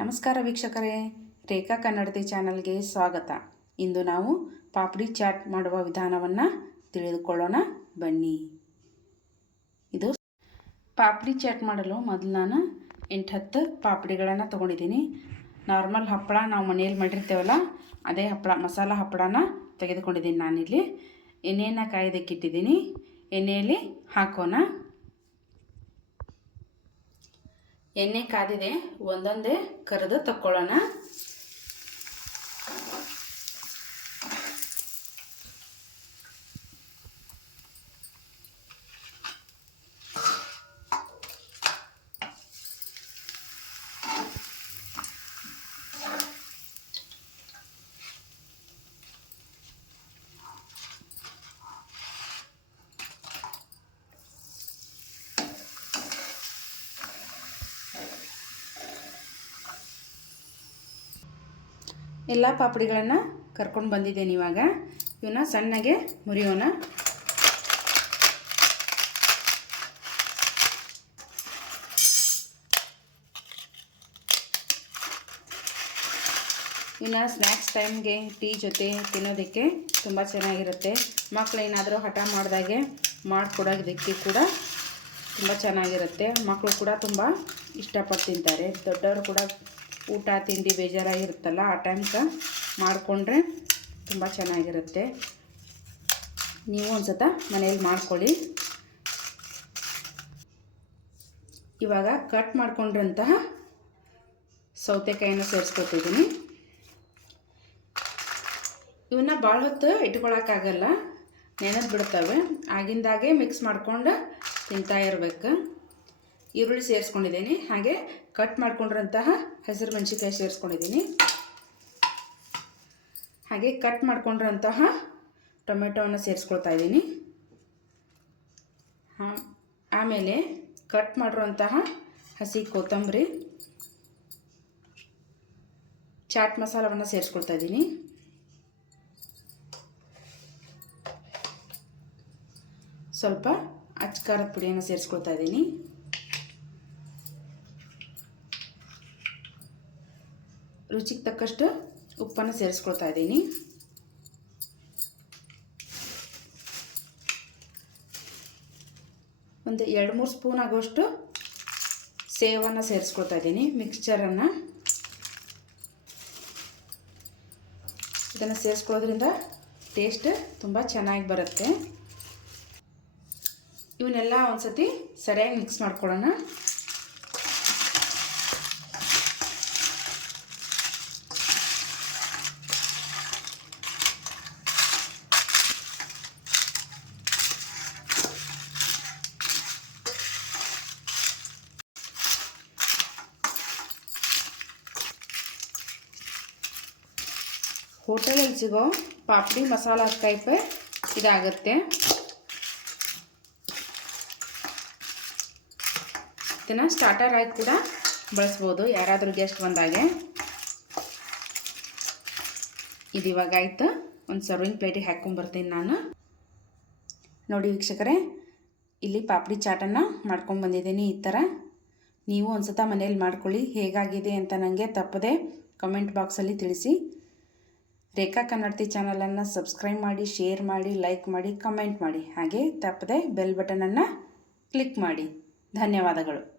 ನಮಸ್ಕಾರ ವೀಕ್ಷಕರೇ, ರೇಖಾ ಕನ್ನಡತಿ ಚಾನಲ್ಗೆ ಸ್ವಾಗತ. ಇಂದು ನಾವು ಪಾಪಡಿ ಚಾಟ್ ಮಾಡುವ ವಿಧಾನವನ್ನು ತಿಳಿದುಕೊಳ್ಳೋಣ. ಬನ್ನಿ. ಇದು ಪಾಪಡಿ ಚಾಟ್ ಮಾಡಲು ಮೊದಲು ನಾನು ಎಂಟು ಹತ್ತು ಪಾಪಡಿಗಳನ್ನು ತೊಗೊಂಡಿದ್ದೀನಿ. ನಾರ್ಮಲ್ ಹಪ್ಪಳ ನಾವು ಮನೆಯಲ್ಲಿ ಮಾಡಿರ್ತೇವಲ್ಲ, ಅದೇ ಹಪ್ಪಳ, ಮಸಾಲ ಹಪ್ಪಳನ ತೆಗೆದುಕೊಂಡಿದ್ದೀನಿ ನಾನಿಲ್ಲಿ. ಎಣ್ಣೆಯನ್ನು ಕಾಯ್ದಕ್ಕೆ ಇಟ್ಟಿದ್ದೀನಿ ಎಣ್ಣೆಯಲ್ಲಿ ಹಾಕೋಣ. ಎಣ್ಣೆ ಕಾದಿದೆ ಒಂದೊಂದೇ ಕರೆದು ತಕ್ಕೊಳ್ಳೋಣ. ಎಲ್ಲ ಪಾಪಡಿಗಳನ್ನು ಕರ್ಕೊಂಡು ಬಂದಿದ್ದೇನೆ ಇವಾಗ. ಇವನ್ನ ಸಣ್ಣಗೆ ಮುರಿಯೋಣ. ಇನ್ನು ಸ್ನ್ಯಾಕ್ಸ್ ಟೈಮ್ಗೆ ಟೀ ಜೊತೆ ತಿನ್ನೋದಕ್ಕೆ ತುಂಬ ಚೆನ್ನಾಗಿರುತ್ತೆ. ಮಕ್ಕಳು ಏನಾದರೂ ಹಠ ಮಾಡಿದಾಗೆ ಮಾಡಿಕೊಡೋದಕ್ಕೆ ಕೂಡ ತುಂಬ ಚೆನ್ನಾಗಿರುತ್ತೆ. ಮಕ್ಕಳು ಕೂಡ ತುಂಬ ಇಷ್ಟಪಟ್ಟು ತಿಂತಾರೆ. ದೊಡ್ಡವರು ಕೂಡ ಊಟ, ತಿಂಡಿ ಬೇಜಾರಾಗಿರುತ್ತಲ್ಲ, ಆ ಟೈಮ್ಗೆ ಮಾಡಿಕೊಂಡ್ರೆ ತುಂಬ ಚೆನ್ನಾಗಿರುತ್ತೆ. ನೀವು ಒಂದು ಸತ ಮನೇಲಿ ಮಾಡ್ಕೊಳ್ಳಿ. ಇವಾಗ ಕಟ್ ಮಾಡಿಕೊಂಡ್ರಂತಹ ಸೌತೆಕಾಯಿನ ಸೇರಿಸ್ಕೊತಿದ್ದೀನಿ. ಇವನ್ನ ಭಾಳ ಹೊತ್ತು ಇಟ್ಕೊಳಕ್ಕಾಗಲ್ಲ ನೆನೆದು ಬಿಡ್ತವೆ. ಆಗಿಂದಾಗೆ ಮಿಕ್ಸ್ ಮಾಡ್ಕೊಂಡು ತಿಂತಾ ಇರಬೇಕು. ಈರುಳ್ಳಿ ಸೇರಿಸ್ಕೊಂಡಿದ್ದೀನಿ. ಹಾಗೆ ಕಟ್ ಮಾಡ್ಕೊಂಡಿರೋಂತಹ ಹಸಿರು ಮೆಣಸಿನ್ಕಾಯಿ ಸೇರಿಸ್ಕೊಂಡಿದ್ದೀನಿ. ಹಾಗೆ ಕಟ್ ಮಾಡ್ಕೊಂಡಿರೋಂತಹ ಟೊಮೆಟೊವನ್ನು ಸೇರಿಸ್ಕೊಳ್ತಾ ಇದ್ದೀನಿ. ಆಮೇಲೆ ಕಟ್ ಮಾಡಿರುವಂತಹ ಹಸಿ ಕೊತ್ತಂಬರಿ, ಚಾಟ್ ಮಸಾಲವನ್ನು ಸೇರಿಸ್ಕೊಳ್ತಾ ಇದ್ದೀನಿ. ಸ್ವಲ್ಪ ಅಚ್ಕಾರದ ಪುಡಿಯನ್ನು ಸೇರಿಸ್ಕೊಳ್ತಾ ಇದ್ದೀನಿ. ರುಚಿಗೆ ತಕ್ಕಷ್ಟು ಉಪ್ಪನ್ನು ಸೇರಿಸ್ಕೊಳ್ತಾ ಇದ್ದೀನಿ. ಒಂದು ಎರಡು ಮೂರು ಸ್ಪೂನ್ ಆಗೋಷ್ಟು ಸೇವನ್ನು ಸೇರಿಸ್ಕೊಳ್ತಾ ಇದ್ದೀನಿ ಮಿಕ್ಸ್ಚರನ್ನು ಇದನ್ನು ಸೇರಿಸ್ಕೊಳ್ಳೋದ್ರಿಂದ ಟೇಸ್ಟ್ ತುಂಬ ಚೆನ್ನಾಗಿ ಬರುತ್ತೆ. ಇವನ್ನೆಲ್ಲ ಒಂದು ಸತಿ ಸರಿಯಾಗಿ ಮಿಕ್ಸ್ ಮಾಡ್ಕೊಳ್ಳೋಣ. ಹೋಟೆಲಲ್ಲಿ ಸಿಗೋ ಪಾಪಡಿ ಮಸಾಲ ಟೈಪೇ ಇದಾಗುತ್ತೆ. ಇದನ್ನು ಸ್ಟಾರ್ಟರ್ ಆಗಿ ಕೂಡ ಬಳಸ್ಬೋದು. ಯಾರಾದರೂ ಗೆಸ್ಟ್ ಬಂದಾಗೆ. ಇದು ಇವಾಗ ಆಯ್ತು. ಒಂದು ಸರ್ವಿಂಗ್ ಪ್ಲೇಟಿಗೆ ಹಾಕ್ಕೊಂಬರ್ತೀನಿ ನಾನು. ನೋಡಿ ವೀಕ್ಷಕರೇ, ಇಲ್ಲಿ ಪಾಪಡಿ ಚಾಟನ್ನು ಮಾಡ್ಕೊಂಡು ಬಂದಿದ್ದೀನಿ ಈ ಥರ ನೀವು ಒಂದು ಸತ ಮನೇಲಿ ಮಾಡ್ಕೊಳ್ಳಿ. ಹೇಗಾಗಿದೆ ಅಂತ ನನಗೆ ತಪ್ಪದೆ ಕಮೆಂಟ್ ಬಾಕ್ಸಲ್ಲಿ ತಿಳಿಸಿ. ರೇಖಾ ಕನ್ನಡತಿ ಚಾನಲನ್ನು ಸಬ್ಸ್ಕ್ರೈಬ್ ಮಾಡಿ, ಶೇರ್ ಮಾಡಿ, ಲೈಕ್ ಮಾಡಿ, ಕಮೆಂಟ್ ಮಾಡಿ. ಹಾಗೆ ತಪ್ಪದೆ ಬೆಲ್ ಬಟನನ್ನು ಕ್ಲಿಕ್ ಮಾಡಿ. ಧನ್ಯವಾದಗಳು.